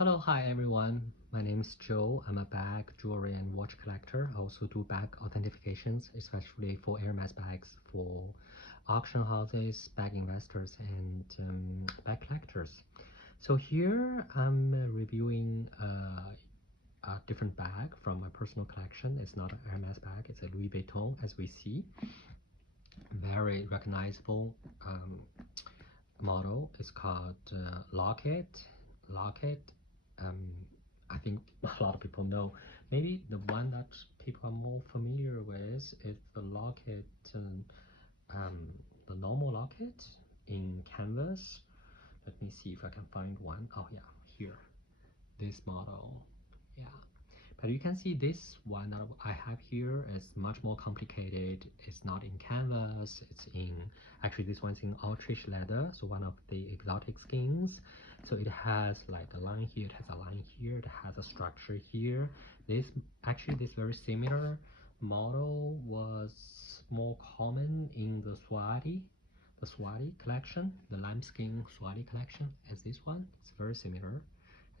Hello, hi everyone. My name is Joe. I'm a bag, jewelry, and watch collector. I also do bag authentications, especially for Hermes bags for auction houses, bag investors, and bag collectors. So here I'm reviewing a different bag from my personal collection. It's not a Hermes bag, it's a Louis Vuitton, as we see. Very recognizable model. It's called Lockit. Lockit. Um, I think a lot of people know. Maybe the one that people are more familiar with is the Lockit, the normal Lockit in canvas. Let me see if I can find one. Oh yeah, here, this model. Yeah, but you can see this one that I have here is much more complicated. It's not in canvas, it's in, actually this one's in Ostrich leather, so one of the exotic skins. So it has like a line here, it has a line here, it has a structure here. This very similar model was more common in the Swati collection, the lambskin Swati collection as this one. It's very similar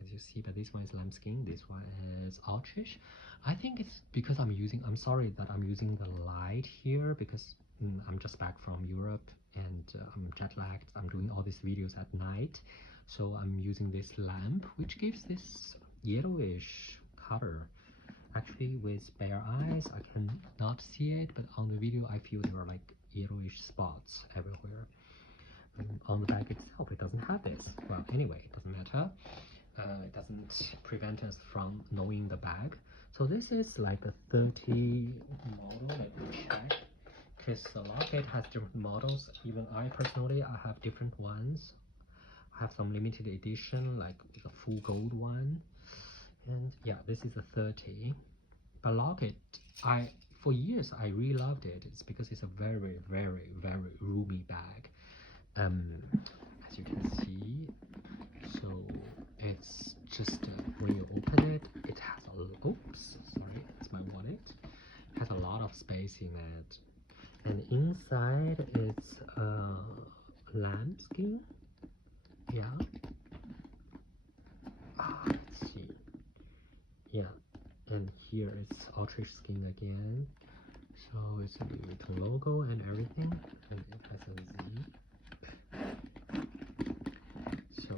as you see, but this one is lambskin, this one is Ostrich. I think it's because I'm sorry that I'm using the light here because I'm just back from Europe and I'm jet lagged. I'm doing all these videos at night, so I'm using this lamp which gives this yellowish color. Actually, with bare eyes I can not see it, but on the video I feel there are like yellowish spots everywhere. On the bag itself it doesn't have this. Well, anyway, it doesn't matter. It doesn't prevent us from knowing the bag. So this is like a 30 model. Let me check, because the Lockit has different models. Even I personally, I have different ones. I have some limited edition, like the full gold one, and yeah, this is a 30. But Lockit, for years I really loved it. It's because it's a very, very, very roomy bag. As you can see, so it's just when you open it, it has a, oops, sorry, it's my wallet. It has a lot of space in it, and inside it's lambskin. Yeah. Let's see. Yeah, and here it's Ostrich skin again. So it's a Vuitton logo and everything, and it has a Z. So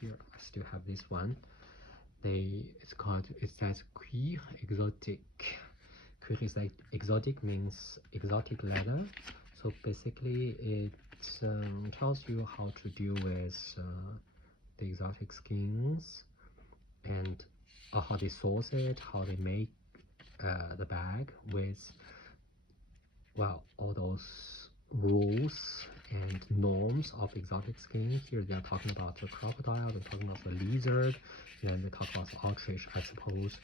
here I still have this one. It says cuir exotique. Cuir is like exotic, means exotic leather. So basically it tells you how to deal with the exotic skins and how they source it, how they make the bag with, well, all those rules and norms of exotic skin. Here they are talking about the crocodile, they're talking about the lizard, and then they talk about the ostrich, I suppose.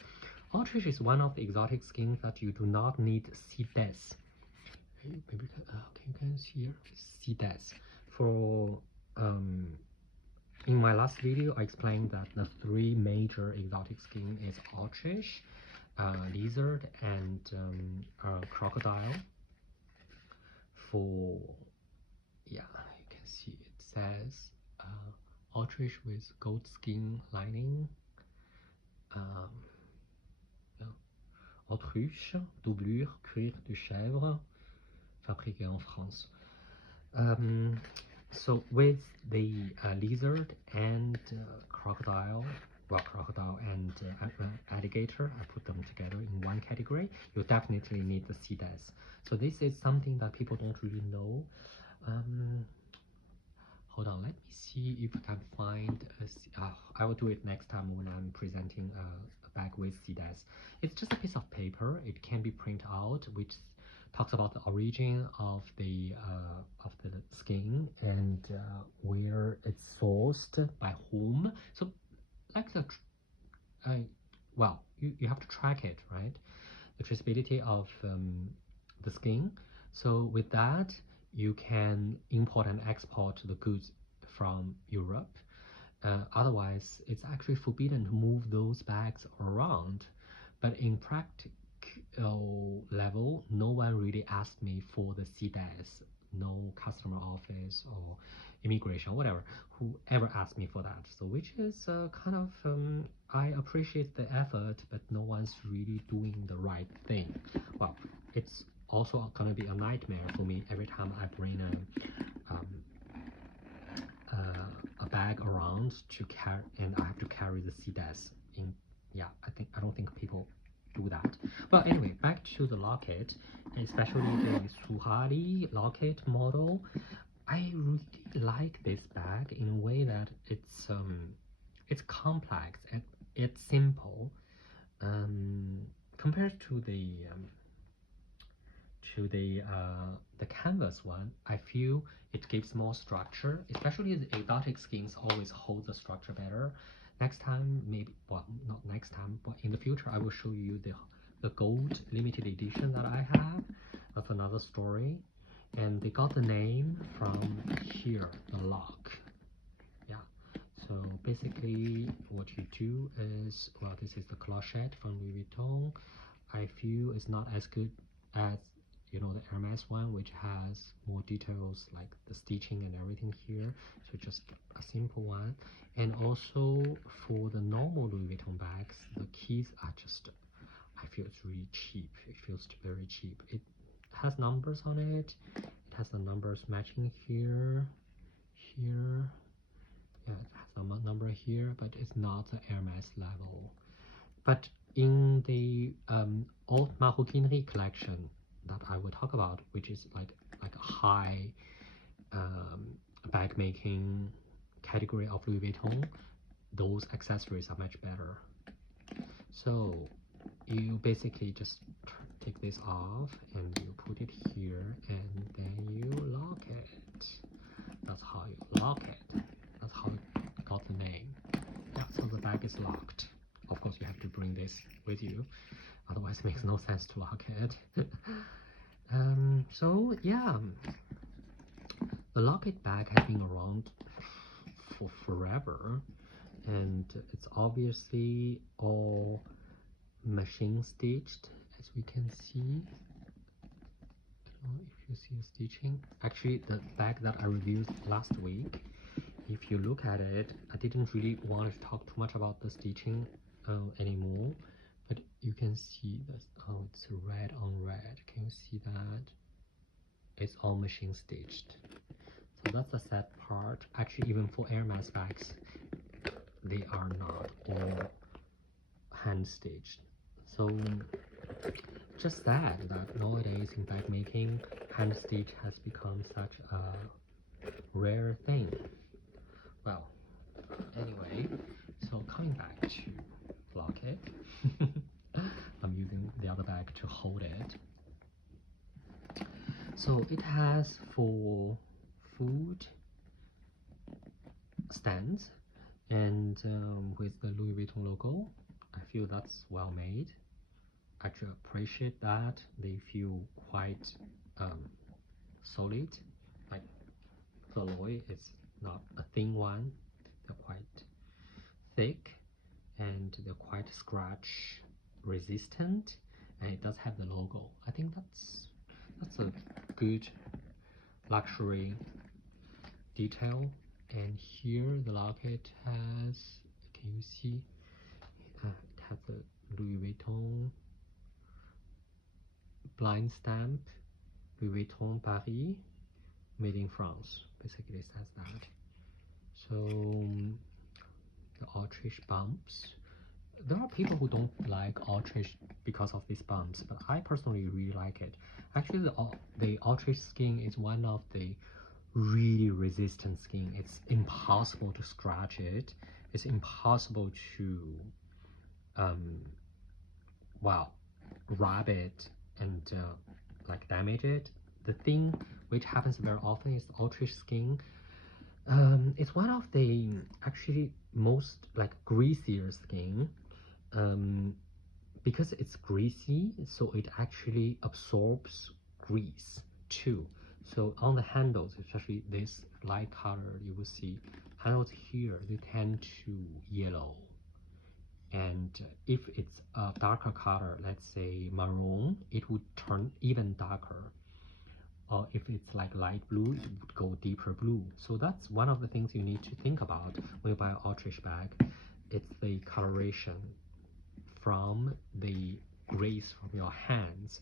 Ostrich is one of the exotic skins that you do not need CDS. Maybe you can see here CDS. For in my last video, I explained that the three major exotic skin is ostrich, lizard, and crocodile. For, yeah, you can see it says ostrich with goat skin lining, autruche, doublure, cuir de chèvre, fabriqué en France. So with the lizard and crocodile, well, crocodile and alligator, I put them together in one category. You definitely need the CDS. So this is something that people don't really know. Hold on, let me see if I can find I will do it next time when I'm presenting a bag with CDS. It's just a piece of paper. It can be printed out, which talks about the origin of the skin and where it's sourced, by whom. So like the well, you have to track it, right? The traceability of the skin. So with that, you can import and export the goods from Europe. Otherwise, it's actually forbidden to move those bags around. But in practical level, no one really asked me for the CDS. No customer office or immigration, whatever, whoever asked me for that. So which is kind of I appreciate the effort, but no one's really doing the right thing. Well, it's also gonna be a nightmare for me every time I bring a bag around to carry, and I have to carry the CDS in. Yeah, I don't think people do that. Well, anyway, back to the Lockit, especially the Suhari Lockit model. I really like this bag in a way that it's complex and it's simple. Compared to the canvas one, I feel it gives more structure, especially the exotic skins always hold the structure better. Next time, maybe, well, not next time, but in the future, I will show you the gold limited edition that I have of another story. And they got the name from here, the lock. Yeah, so basically what you do is, well, this is the clochette from Louis Vuitton. I feel it's not as good as, you know, the Hermes one, which has more details like the stitching and everything here. So just a simple one. And also for the normal Louis Vuitton bags, the keys are just, I feel it's really cheap. It feels very cheap. It has numbers on it. It has the numbers matching here. Yeah, it has a number here, but it's not the Hermes level. But in the Haute Maroquinerie collection that I will talk about, which is like a high bag making category of Louis Vuitton, those accessories are much better. So you basically just take this off and you put it here and then you lock it. That's how you lock it. That's how it got the name. Yeah, so the bag is locked. Of course you have to bring this with you, otherwise it makes no sense to lock it. So yeah, the Lockit bag has been around for forever, and it's obviously all machine stitched, as we can see. I don't know if you see the stitching. Actually, the bag that I reviewed last week, if you look at it, I didn't really want to talk too much about the stitching anymore, but you can see that, oh, it's red on red. Can you see that? It's all machine stitched. So that's the sad part. Actually, even for Hermes bags, they are not all hand stitched. So just that nowadays in bag making, hand stitch has become such a rare thing. Well, anyway, so coming back to Lockit, I'm using the other bag to hold it. So it has 4 food stands, and with the Louis Vuitton logo. I feel that's well made. Actually appreciate that. They feel quite solid, like the alloy is not a thin one. They're quite thick and they're quite scratch resistant, and it does have the logo. I think that's a good luxury detail. And here the Lockit has, can you see, it has the Louis Vuitton blind stamp, Louis Vuitton Paris, made in France. Basically says that. So the Ostrich bumps. There are people who don't like Ostrich because of these bumps, but I personally really like it. Actually, the Ostrich skin is one of the really resistant skin. It's impossible to scratch it. It's impossible to rub it and like damage it. The thing which happens very often is the Ostrich skin. It's one of the actually most like greasier skin, because it's greasy, so it actually absorbs grease too. So on the handles, especially this light color, you will see handles here, they tend to yellow. And if it's a darker color, let's say maroon, it would turn even darker. or if it's like light blue, it would go deeper blue. So that's one of the things you need to think about when you buy an Ostrich bag. It's the coloration from the grace from your hands.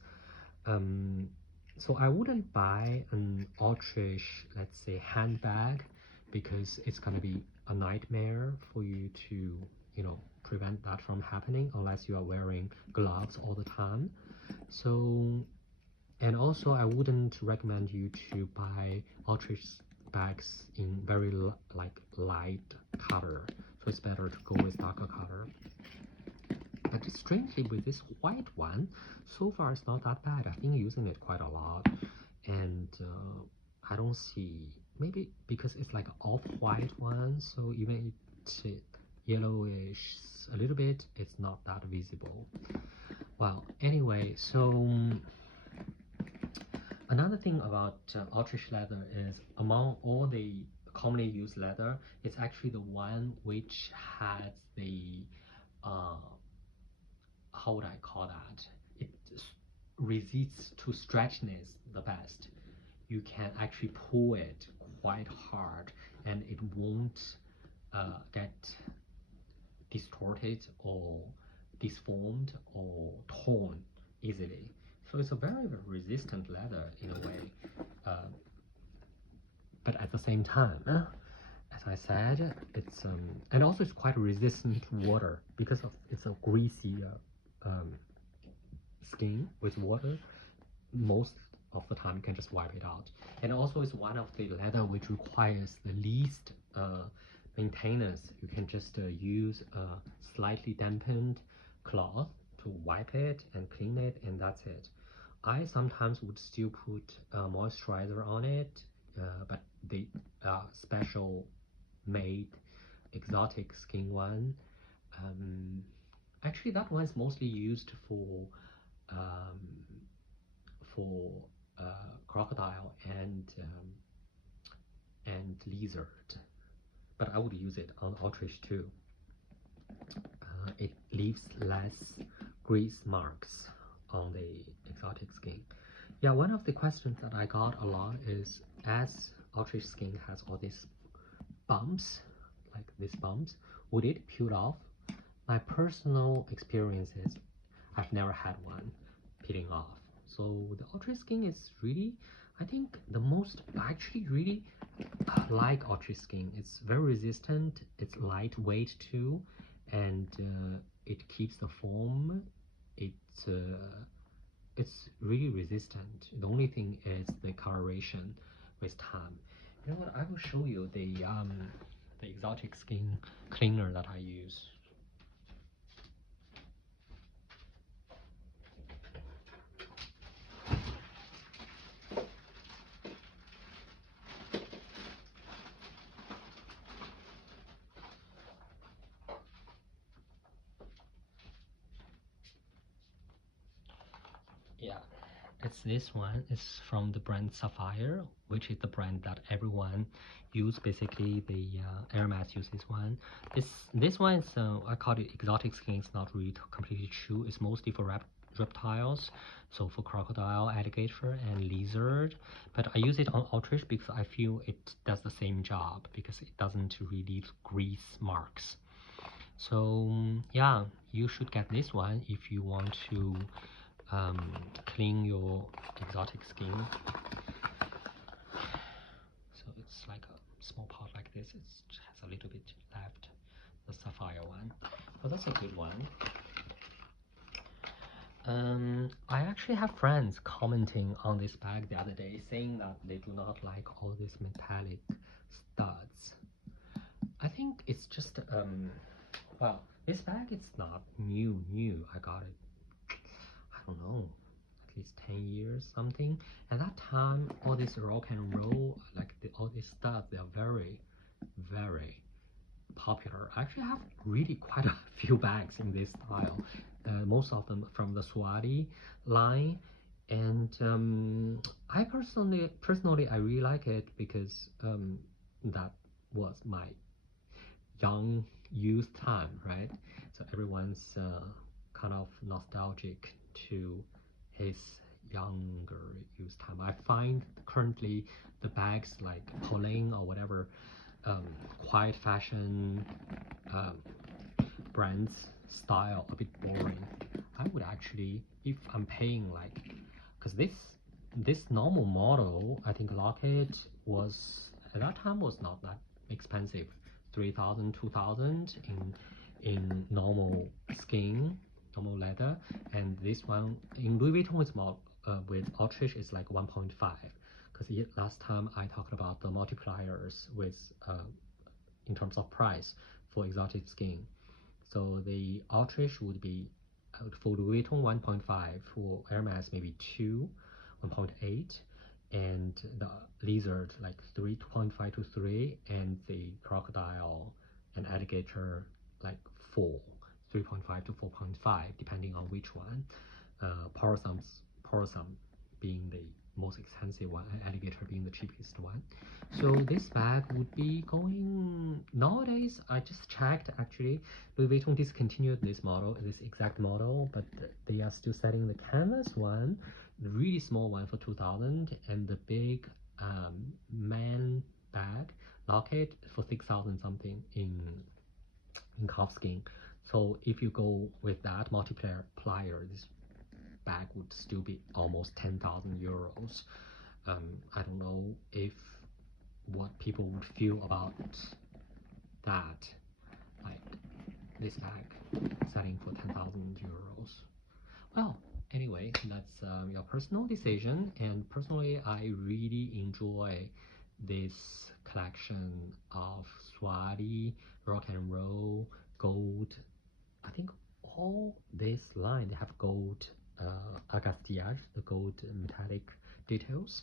So I wouldn't buy an Ostrich, let's say, handbag, because it's gonna be a nightmare for you to, you know, prevent that from happening unless you are wearing gloves all the time. So, and also I wouldn't recommend you to buy Ostrich bags in very like light color. So it's better to go with darker color. But strangely, with this white one, so far it's not that bad. I've been using it quite a lot, and I don't see, maybe because it's like off-white one, so even it's yellowish a little bit, it's not that visible. Well, anyway, so another thing about Ostrich leather is, among all the commonly used leather, it's actually the one which has the how would I call that? It resists to stretchiness the best. You can actually pull it quite hard and it won't get distorted or disformed or torn easily. So it's a very, very resistant leather in a way. But at the same time, as I said, it's and also it's quite resistant to water because of it's a greasy skin with water. Most of the time you can just wipe it out, and also it's one of the leather which requires the least maintenance. You can just use a slightly dampened cloth to wipe it and clean it, and that's it. I sometimes would still put moisturizer on it, but the special made exotic skin one, actually that one is mostly used for crocodile and lizard, but I would use it on Ostrich too. It leaves less grease marks on the exotic skin. Yeah, one of the questions that I got a lot is, as Ostrich skin has all these bumps, like these bumps, would it peel off? My personal experience is I've never had one peeling off. So the Ostrich skin is really, I think the most, actually really like Ostrich skin. It's very resistant, it's lightweight too, and it keeps the foam. It's really resistant. The only thing is the coloration with time. You know what? I will show you the exotic skin cleaner that I use. Yeah, it's this one. It's from the brand Sapphire, which is the brand that everyone use. Basically, the Hermes use this one. This one is I call it exotic skin. It's not really completely true. It's mostly for reptiles, so for crocodile, alligator, and lizard. But I use it on Ostrich because I feel it does the same job because it doesn't really leave grease marks. So yeah, you should get this one if you want to clean your exotic skin. So it's like a small pot like this. It has a little bit left, the sapphire one. Oh, that's a good one. I actually have friends commenting on this bag the other day saying that they do not like all these metallic studs. I think it's just well, this bag it's not new. I got it, I don't know, at least 10 years something. At that time, all this rock and roll, like all this stuff, they are very, very popular. I actually have really quite a few bags in this style. Most of them from the Swati line, and I personally I really like it because that was my young youth time, right? So everyone's kind of nostalgic to his younger use time. I find currently the bags like Pauline or whatever, quiet fashion brands style a bit boring. I would actually, if I'm paying like, because this normal model, I think Lockit was at that time was not that expensive, 3,000, 2,000 in normal skin, normal leather, and this one in Louis Vuitton is more with Ostrich is like 1.5. Because last time I talked about the multipliers with in terms of price for exotic skin. So the Ostrich would be for Louis Vuitton 1.5, for Hermes maybe 2, 1.8, and the lizard like 2.5 to 3, and the crocodile and alligator like 4, 3.5 to 4.5, depending on which one. Possum being the most expensive one, and alligator being the cheapest one. So this bag would be going nowadays. I just checked actually. Louis Vuitton discontinued this model, this exact model, but they are still selling the canvas one, the really small one for 2,000, and the big man bag Lockit for 6,000 something in calfskin. So if you go with that multiplier, this bag would still be almost 10,000 euros. I don't know if what people would feel about that, like this bag selling for 10,000 euros. Well, anyway, that's your personal decision, and personally I really enjoy this collection of Swati, rock and roll, gold. I think all this line they have gold agastillage, the gold metallic details.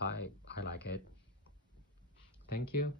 I like it. Thank you.